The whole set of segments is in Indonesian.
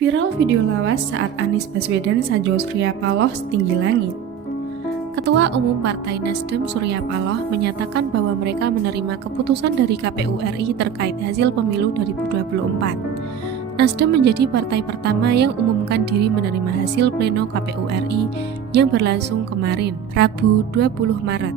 Viral video lawas saat Anies Baswedan Sajo Surya Paloh setinggi langit. Ketua Umum Partai Nasdem Surya Paloh menyatakan bahwa mereka menerima keputusan dari KPU RI terkait hasil pemilu 2024. Nasdem menjadi partai pertama yang umumkan diri menerima hasil pleno KPU RI yang berlangsung kemarin, Rabu 20 Maret.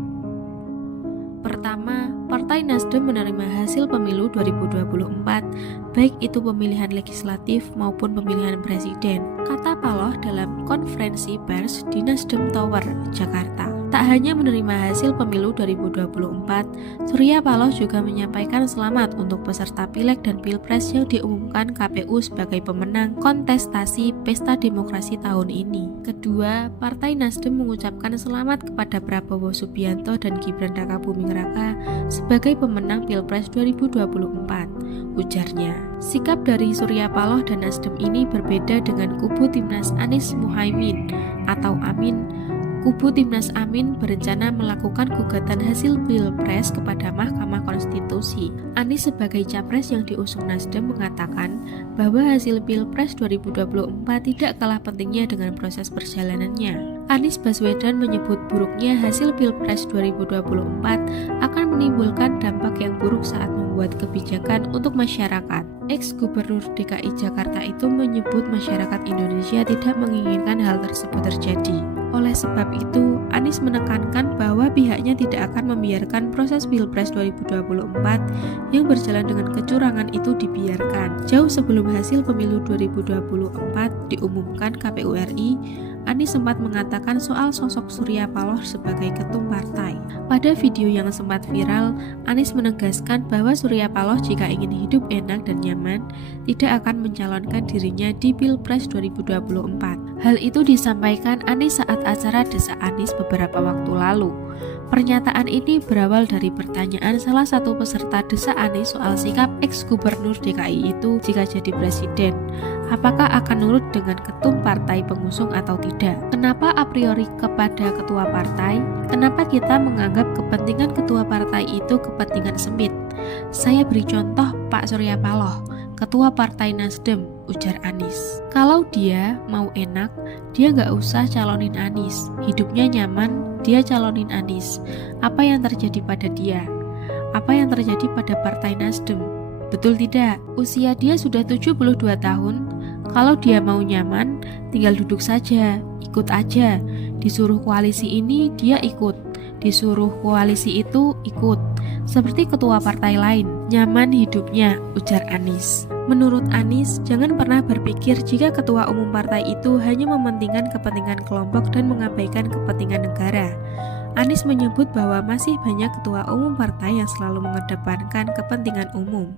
Pertama, Partai Nasdem menerima hasil pemilu 2024, baik itu pemilihan legislatif maupun pemilihan presiden, kata Paloh dalam konferensi pers di Nasdem Tower, Jakarta. Tak hanya menerima hasil pemilu 2024, Surya Paloh juga menyampaikan selamat untuk peserta Pileg dan Pilpres yang diumumkan KPU sebagai pemenang kontestasi Pesta Demokrasi tahun ini. Kedua, Partai Nasdem mengucapkan selamat kepada Prabowo Subianto dan Gibran Rakabuming Raka sebagai pemenang Pilpres 2024, ujarnya. Sikap dari Surya Paloh dan Nasdem ini berbeda dengan kubu Timnas Anies Muhaimin atau Amin. Kubu Timnas Amin berencana melakukan gugatan hasil Pilpres kepada Mahkamah Konstitusi. Anies sebagai capres yang diusung Nasdem mengatakan bahwa hasil Pilpres 2024 tidak kalah pentingnya dengan proses perjalanannya. Anies Baswedan menyebut buruknya hasil Pilpres 2024 akan menimbulkan dampak yang buruk saat membuat kebijakan untuk masyarakat. Ex-Gubernur DKI Jakarta itu menyebut masyarakat Indonesia tidak menginginkan hal tersebut terjadi. Oleh sebab itu, Anies menekankan bahwa pihaknya tidak akan membiarkan proses Pilpres 2024 yang berjalan dengan kecurangan itu dibiarkan. Jauh sebelum hasil pemilu 2024 diumumkan KPU RI, Anies sempat mengatakan soal sosok Surya Paloh sebagai ketum partai. Pada video yang sempat viral, Anies menegaskan bahwa Surya Paloh jika ingin hidup enak dan nyaman, tidak akan mencalonkan dirinya di Pilpres 2024. Hal itu disampaikan Anies saat acara Desa Anies beberapa waktu lalu. Pernyataan ini berawal dari pertanyaan salah satu peserta Desa Anies soal sikap ex-gubernur DKI itu jika jadi presiden. Apakah akan nurut dengan ketum partai pengusung atau tidak? Kenapa a priori kepada ketua partai? Kenapa kita menganggap kepentingan ketua partai itu kepentingan sempit? Saya beri contoh Pak Surya Paloh, ketua partai Nasdem, ujar Anies. Kalau dia mau enak, dia nggak usah calonin Anies. Hidupnya nyaman, dia calonin Anies. Apa yang terjadi pada dia? Apa yang terjadi pada partai Nasdem? Betul tidak? Usia dia sudah 72 tahun. Kalau dia mau nyaman, tinggal duduk saja, ikut aja. Disuruh koalisi ini, dia ikut. Disuruh koalisi itu, ikut. Seperti ketua partai lain, nyaman hidupnya, ujar Anies. Menurut Anies, jangan pernah berpikir jika ketua umum partai itu hanya mementingkan kepentingan kelompok dan mengabaikan kepentingan negara. Anies menyebut bahwa masih banyak ketua umum partai yang selalu mengedepankan kepentingan umum.